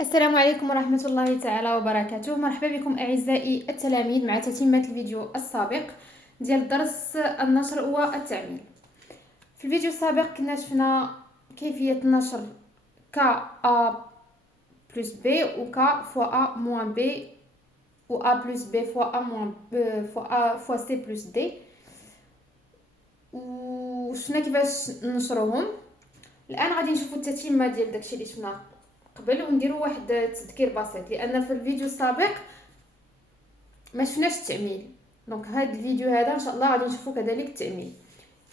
السلام عليكم ورحمة الله تعالى وبركاته. مرحبا بكم أعزائي التلاميذ مع تتمة الفيديو السابق ديال درس النشر والتعميل. في الفيديو السابق كنا شفنا كيفية نشر ك A plus B و ك fois A moins B و A plus B fois A moins B fois C plus D، وشفنا كيفاش ننشروهم. الآن غادي نشوفو التتمة ديال داكشي اللي شفنا قبل ونديروا واحد تذكير بسيط، لان في الفيديو السابق ما شفناش التعميل. دونك هذا الفيديو هذا ان شاء الله غادي نشوفوا كذلك التعميل.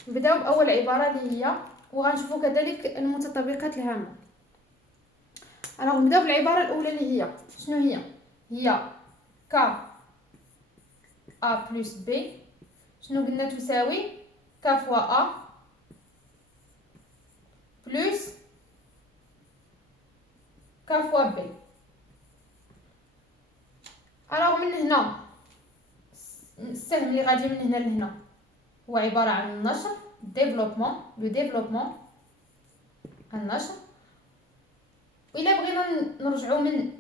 نبداو باول عباره اللي هي، وغنشوفوا كذلك المتطابقات الهامه. انا نبداو بالعباره الاولى اللي هي شنو هي ك ا بلس بي. شنو قلنا تساوي ك فوا ا بلس ك فوا بي. الوغ من هنا السهم اللي غادي من هنا لهنا هو عباره عن النشر، ديفلوبمون، لو ديفلوبمون، النشر. وإلا بغينا نرجعو من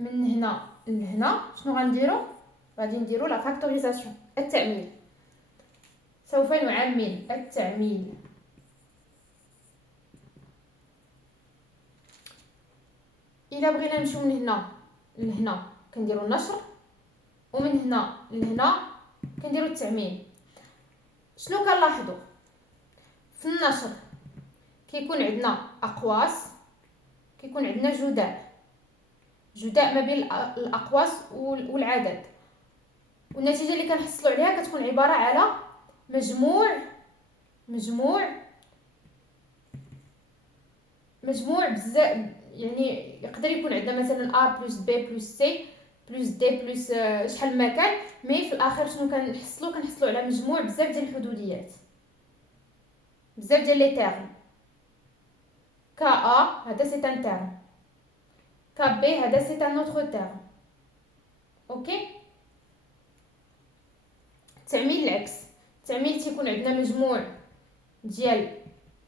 هنا لهنا شنو غنديرو؟ غادي نديرو لا فاكتوريزاسيون، التعميل. سوف نعمل التعميل. إلا بغينا نمشيو من هنا لهنا كنديرو النشر، ومن هنا لهنا كنديرو التعميل. شنو كنلاحظوا في النشر؟ كيكون عندنا اقواس، كيكون عندنا جداء ما بين الاقواس والعدد، والنتيجه اللي كنحصلوا عليها كتكون عباره على مجموع بزاف. يعني يقدر يكون عندنا مثلا A بلس B بلس C بلس D بلس شحال ما كان، مي في الاخر شنو كنحصلوا على مجموع بزاف ديال الحدوديات، بزاف ديال لي تيرم. ك A هذا سي ان تيرم، ك B هذا سي ان اوتر تيرم. اوكي. التعميل العكس، التعميل تيكون عندنا مجموع ديال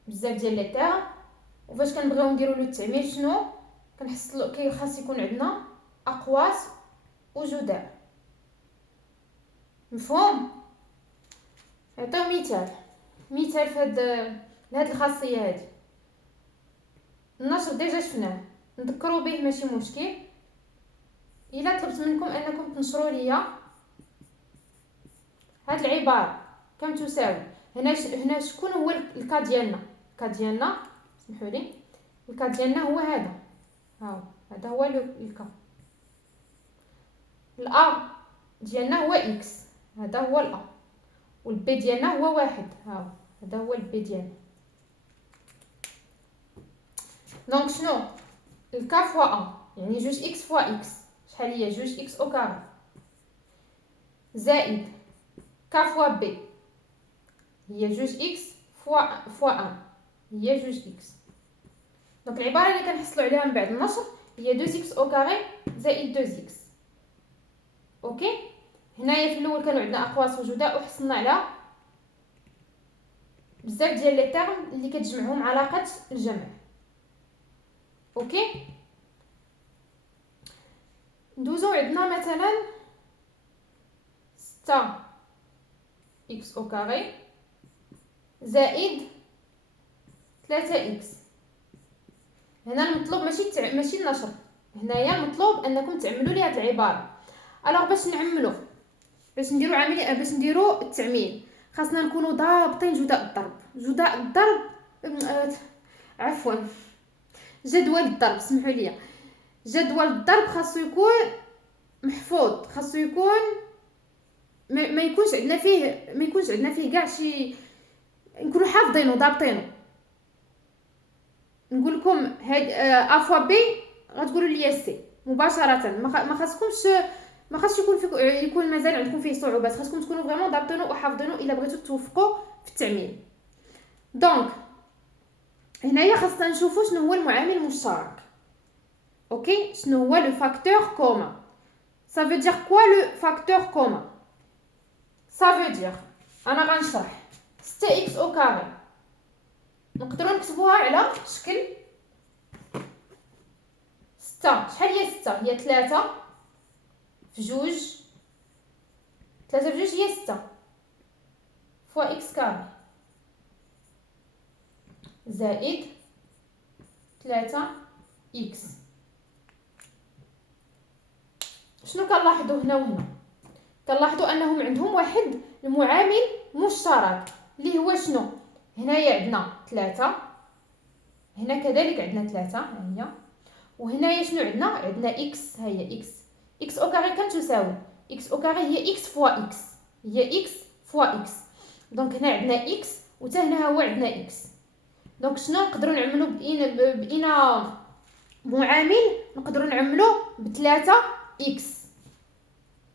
بزاف ديال لي تيرم، وفاش كنبغيو نديرو له التعميل شنو كنحصلوا؟ خاص يكون عندنا اقواس وجداء. مفهوم؟ نعطيو مثال في هاد الخاصيه هادي. النشر ديجا شفناه، نذكروا به ماشي مشكل. الا طلبت منكم انكم تنشروا ليا هاد العباره كم تساوي، هنا شكون هو الكا ديالنا؟ سمحوا لي، الكا ديالنا هو هذا، هذا هو الكا. الا ديالنا هو اكس، هذا هو الا، والبي ديالنا هو واحد، هذا هو البي ديالنا. دونك شنو الكا فوا ا يعني جوج اكس فوا اكس، شحال هي؟ جوج اكس او كاري، زائد كا فوا بي هي جوج اكس فوا ان هي جوج اكس. دونك العباره اللي كنحصلوا عليها من بعد النشر هي 2 اكس او كاري زائد 2 اكس. اوكي. هنايا في الاول كانوا عندنا اقواس وجداء، وحصلنا على بزاف ديال لي تيرم اللي كتجمعهم علاقه الجمع. اوكي. ندوزو عندنا مثلا 6 اكس او كاري زائد 3 اكس. هنا المطلوب ماشي النشر، هنايا المطلوب انكم تعملوا لي هذه العباره. الوغ باش نعملوا، باش نديروا عمليه، باش نديروا التعميل خاصنا نكونوا ضابطين جداء الضرب عفوا جدول الضرب. سمحوا لي، جدول الضرب خاصو يكون محفوظ، خاصو يكون ما يكونش عندنا فيه كاع شي، نكونوا حافظينه ضابطينه. نقول لكم هاد ا فوا بي غتقولوا لي سي مباشره، ما خاصش يكون مازال عندكم فيه صعوبات، خاصكم تكونوا فريمون ضابطينه وحافظينه الا بغيتوا توفقوا في التعميل. دونك هنايا خاصنا نشوفوا شنو هو المعامل المشترك. اوكي. شنو هو لو فاكتور كومون؟ ça veut dire quoi le facteur commun؟ ça veut dire انا غنشرح 6x au carré نقدروا نكتبوها على شكل 6. شحال هي 6؟ هي 3 في جوج، 3 في جوج هي 6 فوا إكس كاري زائد 3 إكس. شنو كنلاحظوا هنا وهنا؟ كنلاحظوا انهم عندهم واحد المعامل مشترك اللي هو شنو؟ هنايا عندنا 3، هنا كذلك عندنا 3 ها هي، وهنايا شنو عندنا اكس، ها هي اكس. اكس او كاري كتساوي اكس او كاري هي اكس فوا اكس، هي اكس فوا اكس. دونك هنا عندنا اكس وتا هنا هو عندنا اكس. دونك شنو نقدروا نعملوا بإنا معامل؟ نقدروا نعملوا ب3 اكس،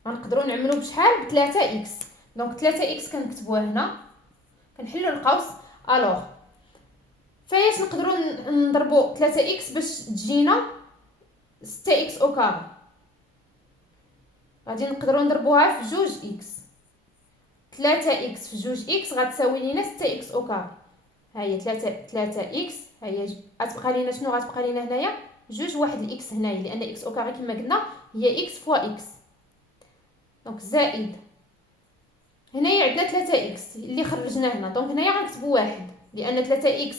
غنقدروا نعملوا بشحال؟ ب3 اكس. دونك 3 اكس كنكتبوها هنا، كنحلوا القوس. الوغ فاش نقدروا نضربوا 3 اكس باش تجينا 6 اكس او كاري؟ غادي نقدروا نضربوها في 2 اكس. 3 اكس في 2 اكس غتساوي لينا 6 اكس او كاري. ها هي 3 اكس، ها هي غتبقى لينا شنو؟ غتبقى لينا هنايا 2 واحد الاكس هنايا، لان اكس او كاري كما قلنا هي اكس فوا اكس. دونك زائد هنايا عندنا 3 اكس اللي خرجنا هنا، دونك هنايا غنكتبوا واحد، لان 3 اكس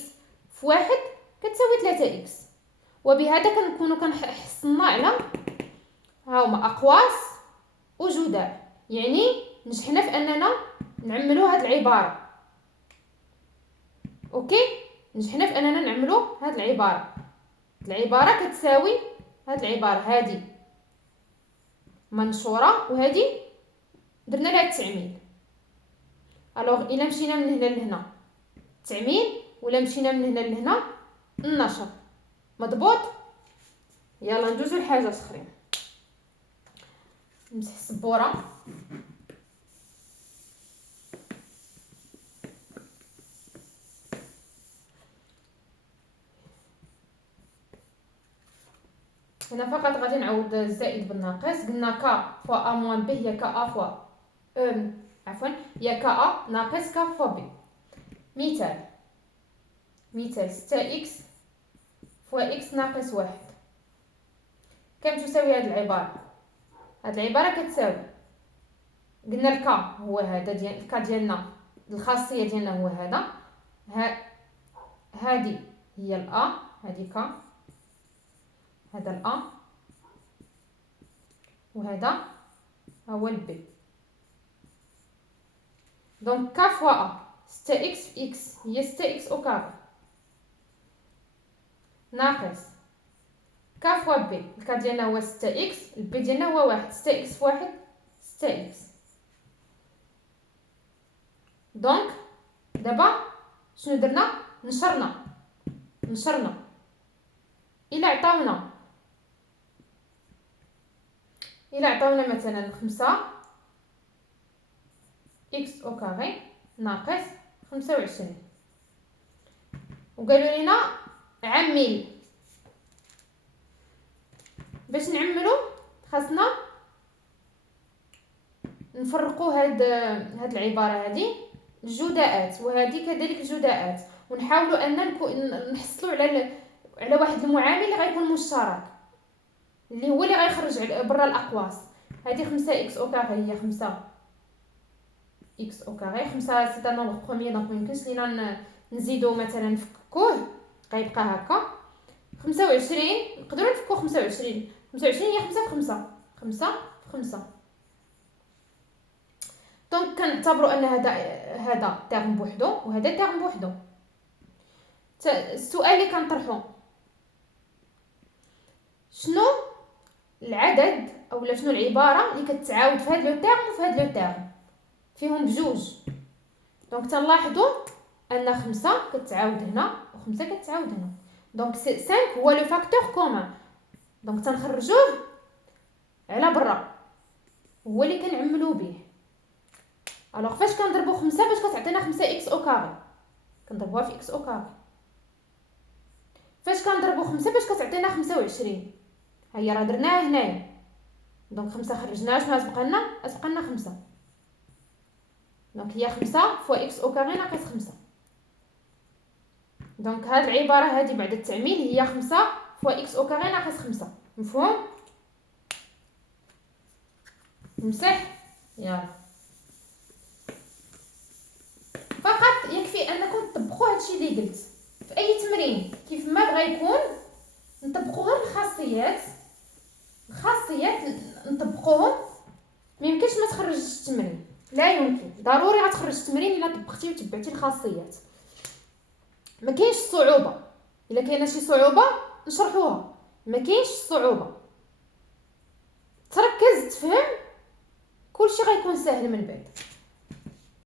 في واحد كتساوي 3 اكس. وبهذا كنكونوا كنحصلنا على ها هما اقواس وجداء، يعني نجحنا في اننا نعملوا هاد العباره. اوكي، نجحنا في اننا نعملوا هاد العباره. العباره كتساوي هاد العباره هادي منشوره وهادي درنا لها التعميل. الوغ الا مشينا من هنا لهنا التعميل، ولا مشينا من هنا لهنا النشر. مضبوط. يلا ندوزو لحاجه اخرى. نمسح السبوره. هنا فقط غادي نعوض الزائد بالناقص. قلنا ك فوا ا موان ب هي ك ا فوا عفوا هي ك ا ناقص ك فوا ب. مثال 6 اكس فوا اكس ناقص 1. كم تساوي هذه العباره؟ هذه العباره كتساوي، قلنا الك هو هذا ديال الك ديالنا، الخاصيه ديالنا هو هذا، هذه هي الا، هذه ك، هذا الا، وهذا هو البي. دونك ك فوا ا 6 اكس في اكس هي 6 اكس او كاري ناقص ك فوا بي. الك ديالنا هو 6 اكس، البي ديالنا هو 1. 6 اكس في 1 6 اكس. دونك دابا شنو درنا؟ نشرنا الى عطاونا مثلا 5 اكس او كاري ناقص 25، وقالوا لنا عمل. باش نعملو خاصنا نفرقوا هاد العباره هذه الجداءات وهذه كذلك الجداءات، ونحاولوا ان نحصلوا على واحد المعامل اللي غيكون مشترك، اللي هو اللي غيخرج برا الاقواس. هذه 5 اكس او كاري هي 5 اكس او كاري. 5 سي ان نومبر بروميير، دونك ميمكنش لينا نزيدو مثلا نفكوه، غيبقى هكا. 25 نقدروا نفكو 25 هي 5 في 5 5 في 5. دونك كنعتبروا ان هذا تيرم بوحدو وهذا تيرم بوحدو. السؤال اللي كنطرحو، شنو العدد اولا شنو العباره اللي كتعاود في هذا لو تيرم وفي هذا لو تيرم فيهم بجوج؟ دونك تنلاحظوا ان 5 كتعاود هنا و5 كتعاود هنا. دونك 5 هو لو فاكتور كومون، دونك تنخرجوه على برا، هو اللي كنعملوا به. الوغ فاش كنضربوا 5 باش كتعطينا 5 اكس او كاري؟ كنضربوها في اكس او كاري. فاش كنضربوا 5 باش كتعطينا 25؟ هيا راه درناها هنايا. دونك 5 خرجناها، شنو غتبقى لنا؟ غتبقى لنا 5. دونك هي 5 فوا اكس او كاري ناقص 5. دونك هاد العباره هذه بعد التعميل هي 5 فوا اكس او كاري ناقص 5 مفهوم؟ نمسح. يلا فقط يكفي انكم تطبقوا هادشي اللي قلت في اي تمرين كيف ما بغى يكون. نطبقوا غير الخاصيات نطبقوهم. ما يمكنش ما تخرجش التمرين، لا يمكن، ضروري غتخرج التمرين الا طبقتي وتبعتي الخاصيات. ما كاينش صعوبه، الا كاينه شي صعوبه نشرحوها، ما كاينش صعوبه. تركز تفهم كلشي غيكون سهل من بعد.